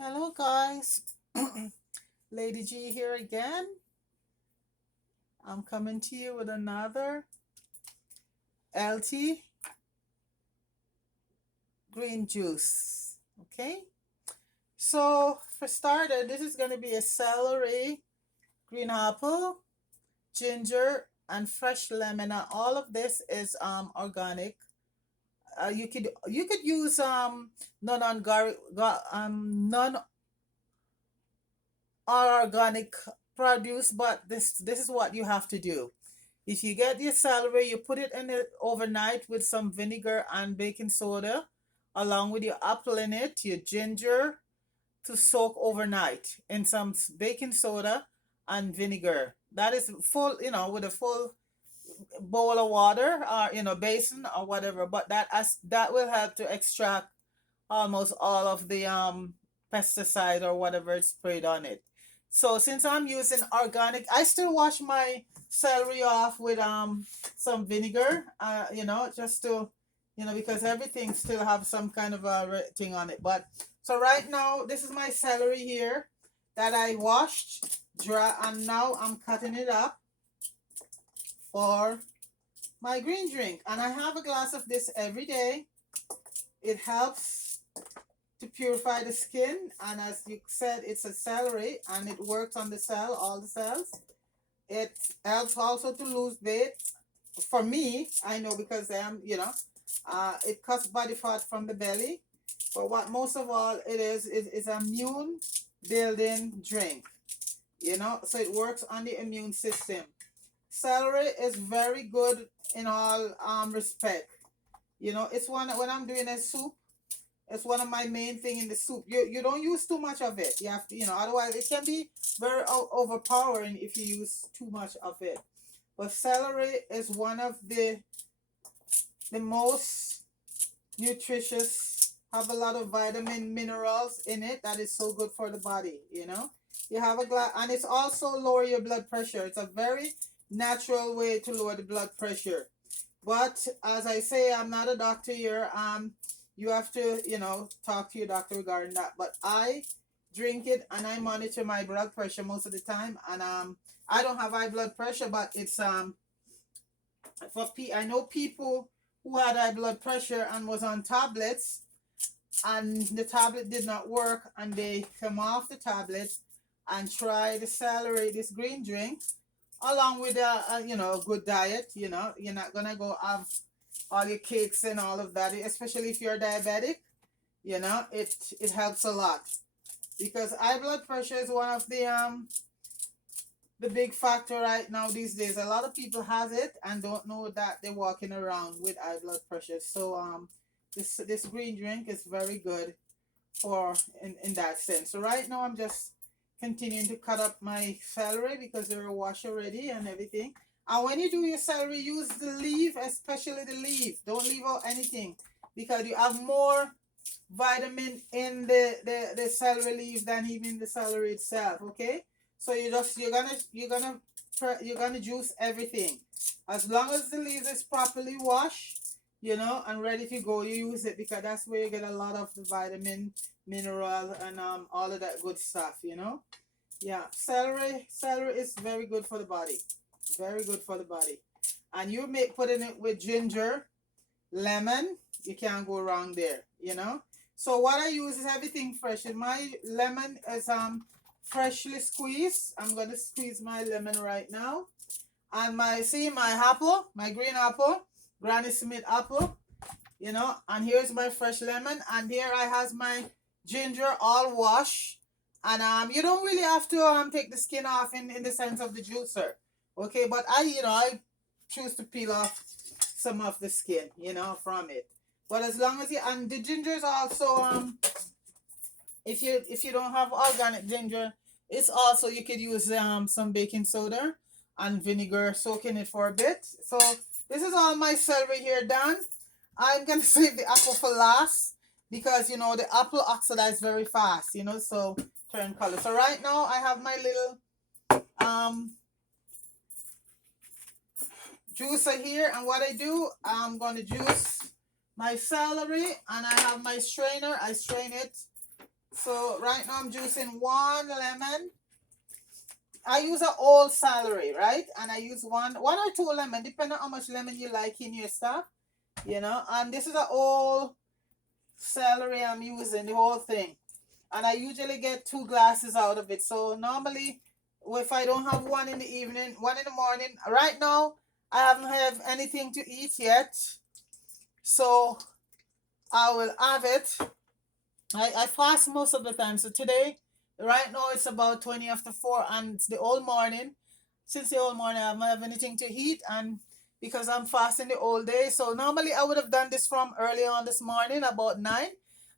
Hello, guys. Lady G here again. I'm coming to you with another LT green juice. Okay, so for starter, this is going to be a celery, green apple, ginger, and fresh lemon. And all of this is organic. You could use non organic produce, but this is what you have to do. If you get your celery, you put it in it overnight with some vinegar and baking soda, along with your apple in it, your ginger to soak overnight in some baking soda and vinegar. That is full, with a full bowl of water or basin or whatever. But that will help to extract almost all of the pesticide or whatever is sprayed on it. So since I'm using organic, I still wash my celery off with some vinegar, just to because everything still have some kind of a thing on it. But so right now this is my celery here that I washed dry, and now I'm cutting it up for my green drink, and I have a glass of this every day. It helps to purify the skin, and as you said, it's a celery and it works on the cell, all the cells. It helps also to lose weight. For me, I know because it cuts body fat from the belly. But what most of all it is an immune building drink. So it works on the immune system. Celery is very good in all respect. It's one when I'm doing a soup. It's one of my main thing in the soup. You don't use too much of it. You have to, otherwise it can be very overpowering if you use too much of it. But celery is one of the most nutritious, have a lot of vitamin minerals in it that is so good for the body. You have a glass, and it's also lower your blood pressure. It's a very natural way to lower the blood pressure. But as I say, I'm not a doctor here. You have to, talk to your doctor regarding that. But I drink it and I monitor my blood pressure most of the time. And I don't have high blood pressure, but it's I know people who had high blood pressure and was on tablets, and the tablet did not work, and they come off the tablet and try the celery, this green drink, along with a good diet. You're not gonna go have all your cakes and all of that, especially if you're diabetic. It helps a lot, because high blood pressure is one of the big factor right now these days. A lot of people has it and don't know that they're walking around with high blood pressure. So this green drink is very good for in that sense. So right now I'm just continuing to cut up my celery because they're washed already and everything. And when you do your celery, use the leaf, especially the leaf. Don't leave out anything, because you have more vitamin in the celery leaf than even the celery itself. Okay, so you're gonna juice everything. As long as the leaf is properly washed, and ready to go, you use it, because that's where you get a lot of the vitamin, mineral, and all of that good stuff. Yeah, celery is very good for the body. Very good for the body. And you make putting it with ginger, lemon, you can't go wrong there. So what I use is everything fresh. And my lemon is freshly squeezed. I'm gonna squeeze my lemon right now. And my apple, my green apple, Granny Smith apple, and here's my fresh lemon, and here I has my ginger all washed. And you don't really have to take the skin off in the sense of the juicer. Okay, but I choose to peel off some of the skin, from it. But as long as and the ginger is also if you don't have organic ginger, it's also, you could use some baking soda and vinegar, soaking it for a bit. So this is all my celery here done. I'm gonna save the apple for last, because the apple oxidizes very fast, so turn color. So right now I have my little juicer here, and what I do, I'm gonna juice my celery, and I have my strainer. I strain it So right now I'm juicing one lemon. I use an old celery, right? And I use one or two lemon, depending on how much lemon you like in your stuff, you know. And this is an old celery I'm using, the whole thing. And I usually get 2 glasses out of it. So normally, if I don't have one in the evening, one in the morning. Right now, I haven't have anything to eat yet, so I will have it. I fast most of the time. So today, right now, it's about 20 after 4, and it's the whole morning. Since the whole morning, I don't have anything to eat, and because I'm fasting the whole day. So normally, I would have done this from early on this morning, about 9.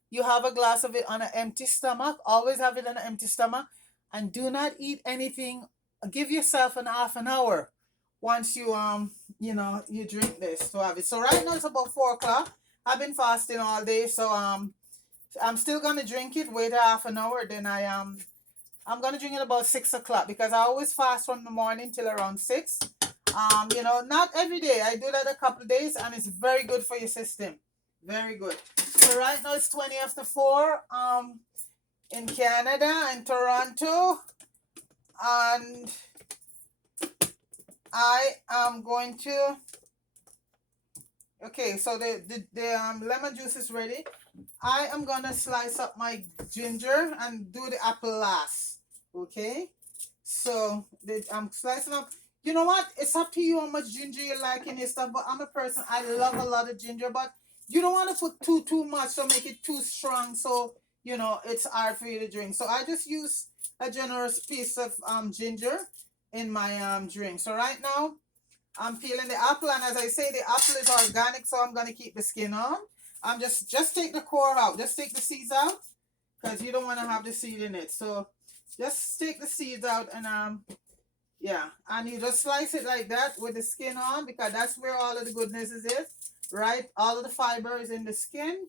You have a glass of it on an empty stomach. Always have it on an empty stomach, and do not eat anything. Give yourself an half an hour once you drink this to have it. So right now it's about 4 o'clock. I've been fasting all day, so I'm still gonna drink it. Wait a half an hour, then I'm gonna drink it about 6 o'clock because I always fast from the morning till around 6. Not every day. I do that a couple of days, and it's very good for your system. Very good. So right now it's 20 after 4. In Canada, in Toronto, and I am going to. Okay, so the lemon juice is ready. I am gonna slice up my ginger and do the apple last. Okay, so I'm slicing up. You know what? It's up to you how much ginger you like in your stuff. But I'm a person, I love a lot of ginger, but you don't want to put too much to make it too strong. So it's hard for you to drink. So I just use a generous piece of ginger in my drink. So right now I'm peeling the apple, and as I say, the apple is organic, so I'm gonna keep the skin on. I'm just take the core out, just take the seeds out, because you don't want to have the seed in it. So just take the seeds out, and yeah, and you just slice it like that with the skin on, because that's where all of the goodness is, right? All of the fiber is in the skin.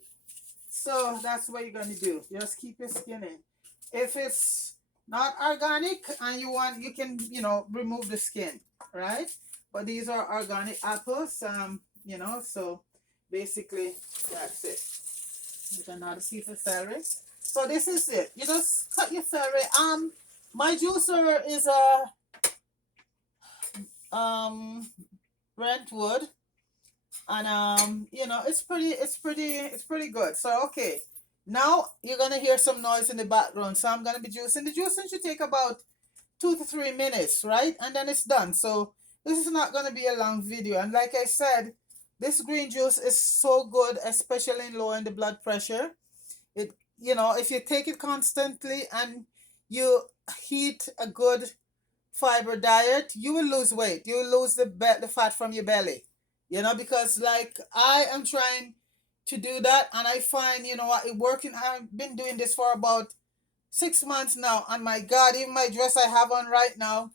So that's what you're gonna do. Just keep your skin in. If it's not organic and you can remove the skin, right? But these are organic apples, so basically that's it. You can now see the celery. So this is it. You just cut your celery. My juicer is a Brentwood, and it's pretty good. So okay, now you're gonna hear some noise in the background. So I'm gonna be juicing. The juicing should take about 2 to 3 minutes, right? And then it's done. So this is not gonna be a long video. And like I said, this green juice is so good, especially in lowering the blood pressure. If you take it constantly and you eat a good fiber diet, you will lose weight. You will lose the fat from your belly. Because like I am trying to do that, and I find what it working. I've been doing this for about 6 months now, and my God, even my dress I have on right now,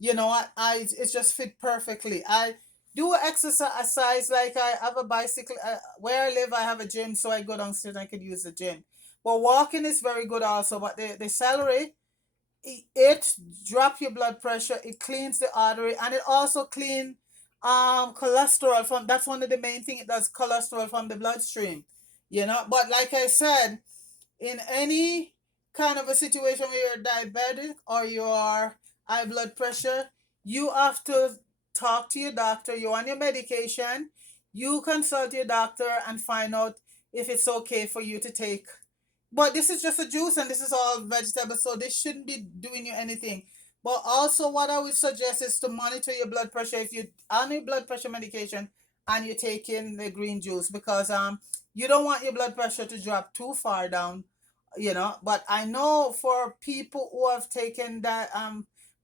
what it's just fit perfectly. I do exercise, like I have a bicycle where I live. I have a gym, so I go downstairs and I could use the gym. But walking is very good also. But the celery, it drop your blood pressure, it cleans the artery, and it also clean cholesterol from. That's one of the main thing, it does cholesterol from the bloodstream. But like I said, in any kind of a situation where you're diabetic or you are high blood pressure, you have to talk to your doctor. You're on your medication, you consult your doctor and find out if it's okay for you to take. But this is just a juice, and this is all vegetable, so this shouldn't be doing you anything. But also, what I would suggest is to monitor your blood pressure if you're on your blood pressure medication and you're taking the green juice, because you don't want your blood pressure to drop too far down. But I know for people who have taken that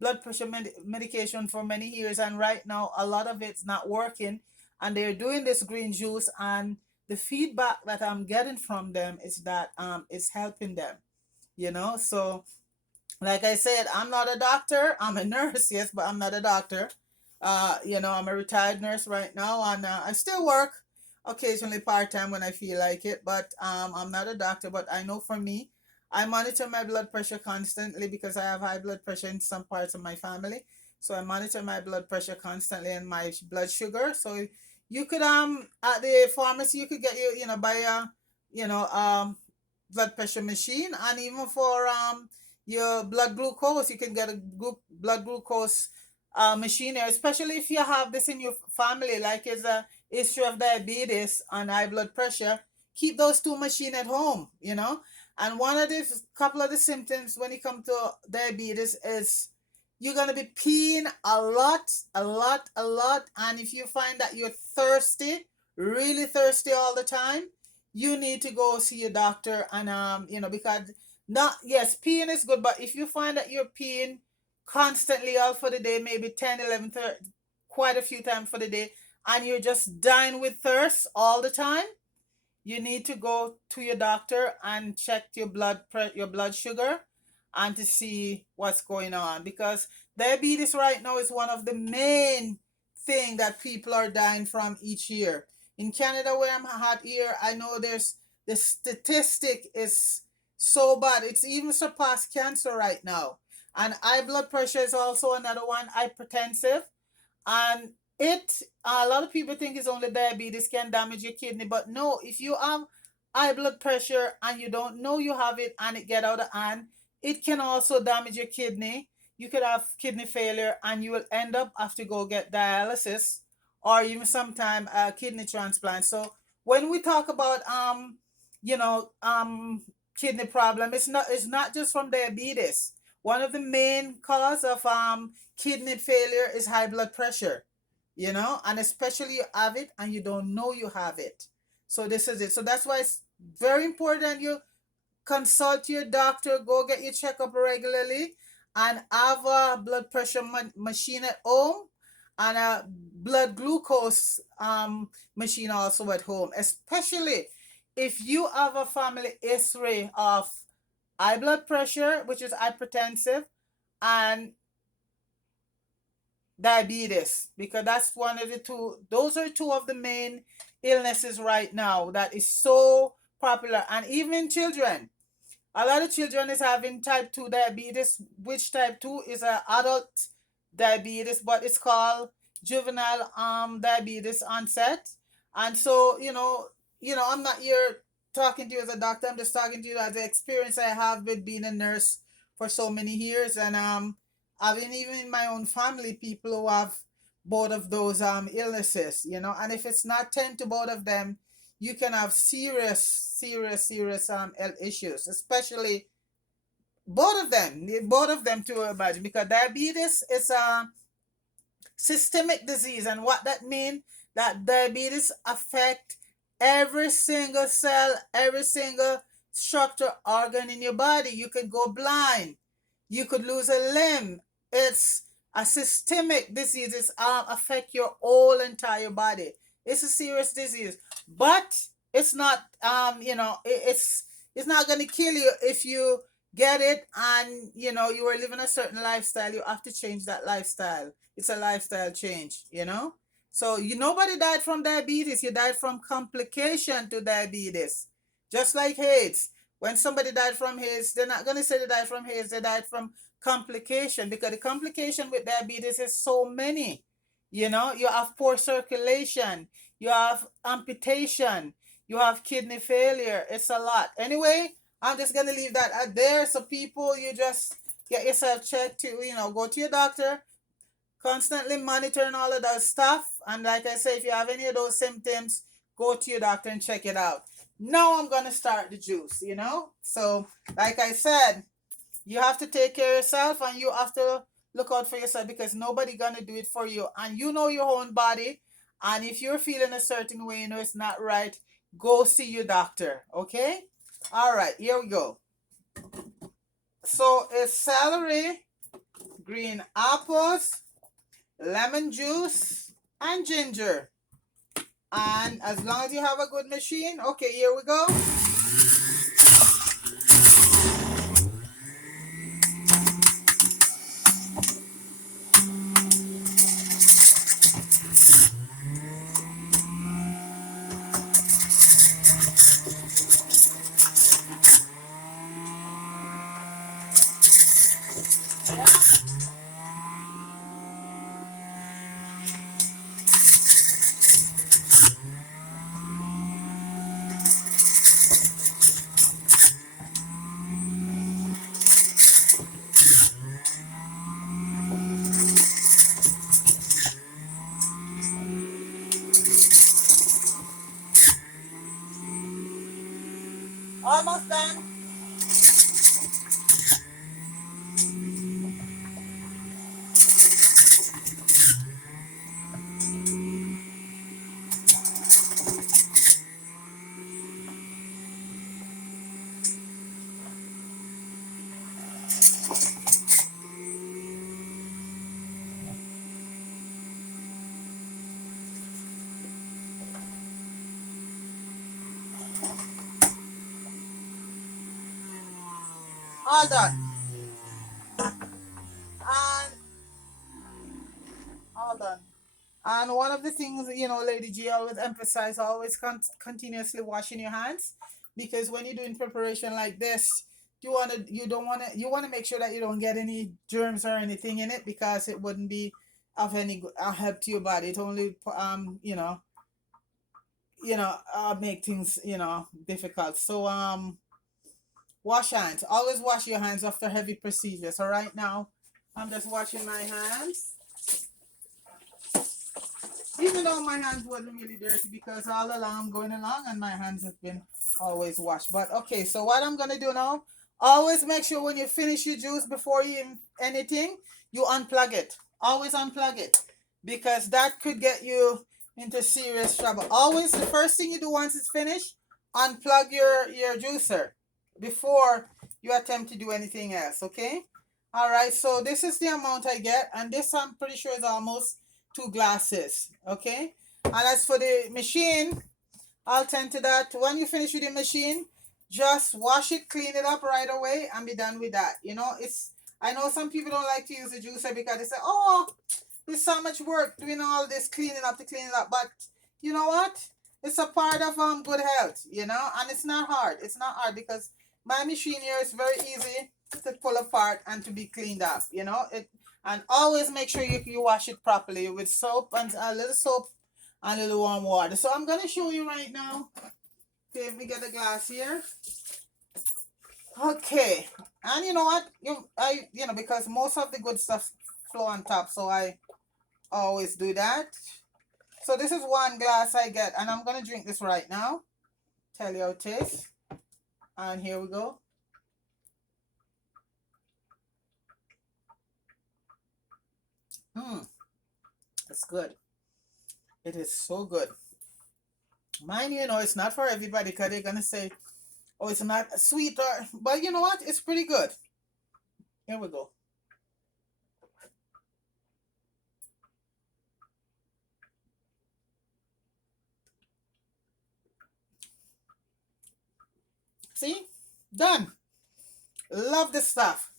blood pressure medication for many years, and right now a lot of it's not working, and they're doing this green juice, and the feedback that I'm getting from them is that it's helping them. So like I said, I'm not a doctor. I'm a nurse, yes, but I'm not a doctor. I'm a retired nurse right now, and I still work occasionally part time when I feel like it. But I'm not a doctor. But I know for me, I monitor my blood pressure constantly because I have high blood pressure in some parts of my family. So I monitor my blood pressure constantly and my blood sugar. So you could at the pharmacy you could get buy a you know blood pressure machine, and even for your blood glucose, you can get a blood glucose machine here, especially if you have this in your family, like it's a history of diabetes and high blood pressure. Keep those two machines at home, you know. And one of the couple of the symptoms when it comes to diabetes is you're gonna be peeing a lot, a lot, a lot. And if you find that you're thirsty, really thirsty all the time, you need to go see your doctor. And because not, yes, peeing is good, but if you find that you're peeing constantly all for the day, maybe 10, 11, 30, quite a few times for the day, and you're just dying with thirst all the time, you need to go to your doctor and check your blood sugar and to see what's going on, because diabetes right now is one of the main thing that people are dying from each year. In Canada, where I'm hot here, I know there's the statistic is so bad. It's even surpassed cancer right now. And high blood pressure is also another one, hypertensive. And it a lot of people think it's only diabetes can damage your kidney, but no, if you have high blood pressure and you don't know you have it and it get out of hand, it can also damage your kidney. You could have kidney failure and you will end up have to go get dialysis or even sometime a kidney transplant. So when we talk about you know kidney problem, it's not just from diabetes. One of the main cause of kidney failure is high blood pressure, and especially you have it and you don't know you have it. So this is it. So that's why it's very important you consult your doctor, go get your checkup regularly, and have a blood pressure machine at home and a blood glucose machine also at home, especially if you have a family history of high blood pressure, which is hypertensive, and diabetes, because that's one of the two, those are two of the main illnesses right now that is so popular. And even in children, a lot of children is having type 2 diabetes, which type 2 is a adult diabetes, but it's called juvenile diabetes onset. And so, I'm not here talking to you as a doctor. I'm just talking to you as the experience I have with being a nurse for so many years. And having even in my own family people who have both of those illnesses, and if it's not tend to both of them, you can have serious health issues, especially both of them to imagine, because diabetes is a systemic disease. And what that means, that diabetes affect every single cell, every single structure, organ in your body. You could go blind, you could lose a limb. It's a systemic disease. It's affect your whole entire body. It's a serious disease, but it's not it's not going to kill you if you get it. And you are living a certain lifestyle, you have to change that lifestyle. It's a lifestyle change. So nobody died from diabetes, you died from complication to diabetes. Just like AIDS. When somebody died from AIDS, they're not going to say they died from AIDS, they died from complication, because the complication with diabetes is so many. You have poor circulation, you have amputation, you have kidney failure. It's a lot. Anyway, I'm just gonna leave that out there. So people, you just get yourself checked to, go to your doctor, constantly monitoring all of that stuff. And like I say, if you have any of those symptoms, go to your doctor and check it out. Now I'm gonna start the juice. So like I said, you have to take care of yourself and you have to look out for yourself, because nobody gonna do it for you. And you know your own body. And if you're feeling a certain way, it's not right, go see your doctor. Okay? All right, here we go. So it's celery, green apples, lemon juice, and ginger. And as long as you have a good machine, okay, here we go. Almost done. All done. And all done. And one of the things, Lady G always emphasize, always continuously washing your hands, because when you're doing preparation like this, you want to make sure that you don't get any germs or anything in it, because it wouldn't be of any help to your body. It only make things difficult. So wash hands. Always wash your hands after heavy procedures. So right now, I'm just washing my hands. Even though my hands wasn't really dirty, because all along I'm going along and my hands have been always washed. But okay, so what I'm gonna do now, always make sure when you finish your juice, before you anything, you unplug it. Always unplug it, because that could get you into serious trouble. Always the first thing you do once it's finished, unplug your juicer before you attempt to do anything else. Okay. All right. So this is the amount I get, and this I'm pretty sure is almost 2 glasses. Okay. And as for the machine, I'll tend to that. When you finish with the machine, just wash it, clean it up right away, and be done with that. I know some people don't like to use the juicer because they say, "Oh, there's so much work doing all this cleaning up to clean it up." But you know what? It's a part of good health, and it's not hard. It's not hard, because my machine here is very easy to pull apart and to be cleaned up. And always make sure you wash it properly with soap, and a little soap and a little warm water. So I'm gonna show you right now. Okay, let me get a glass here. Okay, and you know what? Because most of the good stuff flow on top, so I always do that. So this is 1 glass I get, and I'm gonna drink this right now. Tell you how it tastes. And here we go. It's good. It is so good. Mind you, it's not for everybody, because they're gonna say, "Oh, it's not sweet," but you know what? It's pretty good. Here we go. See? Done. Love this stuff.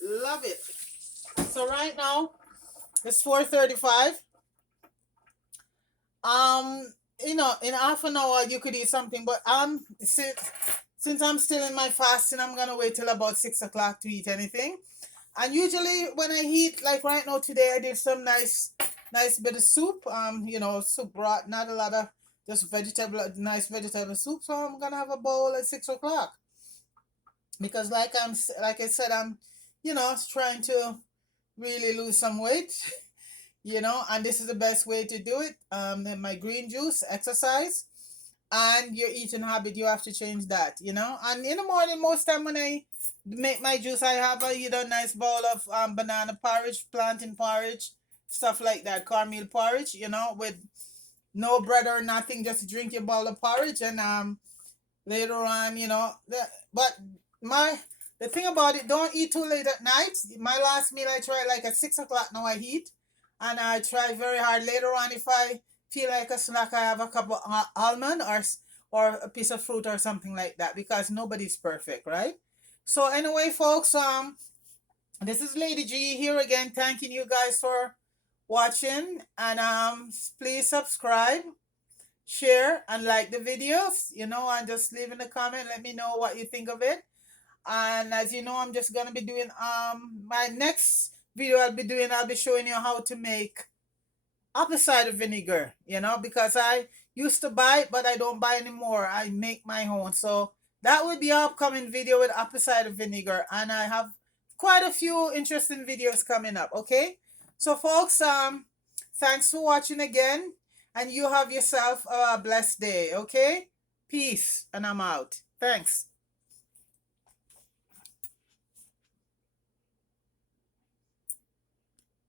Love it. So right now it's 4:35. In half an hour you could eat something, but since I'm still in my fasting, I'm gonna wait till about 6 o'clock to eat anything. And usually when I eat, like right now today, I did some nice bit of soup. Soup broth, not a lot of just nice vegetable soup. So I'm gonna have a bowl at 6 o'clock, because like I said, I'm trying to really lose some weight. And this is the best way to do it. My green juice, exercise, and your eating habit, you have to change that. And in the morning, most time when I make my juice, I have a nice bowl of banana porridge, plantain porridge, stuff like that, cornmeal porridge, with no bread or nothing. Just drink your bowl of porridge, and later on, but my the thing about it, don't eat too late at night. My last meal I try like at 6 o'clock now I eat, and I try very hard later on. If I feel like a snack, I have a cup of almond, or a piece of fruit or something like that, because nobody's perfect, right? So anyway, folks, this is Lady G here again, thanking you guys for watching, and please subscribe, share, and like the videos, and just leave in a comment, let me know what you think of it. And as you know, I'm just gonna be doing my next video, I'll be showing you how to make apple cider vinegar, because I used to buy it, but I don't buy anymore. I make my own. So that would be our upcoming video with apple cider vinegar, and I have quite a few interesting videos coming up. Okay, so folks, thanks for watching again, and you have yourself a blessed day. Okay. Peace, and I'm out. Thanks.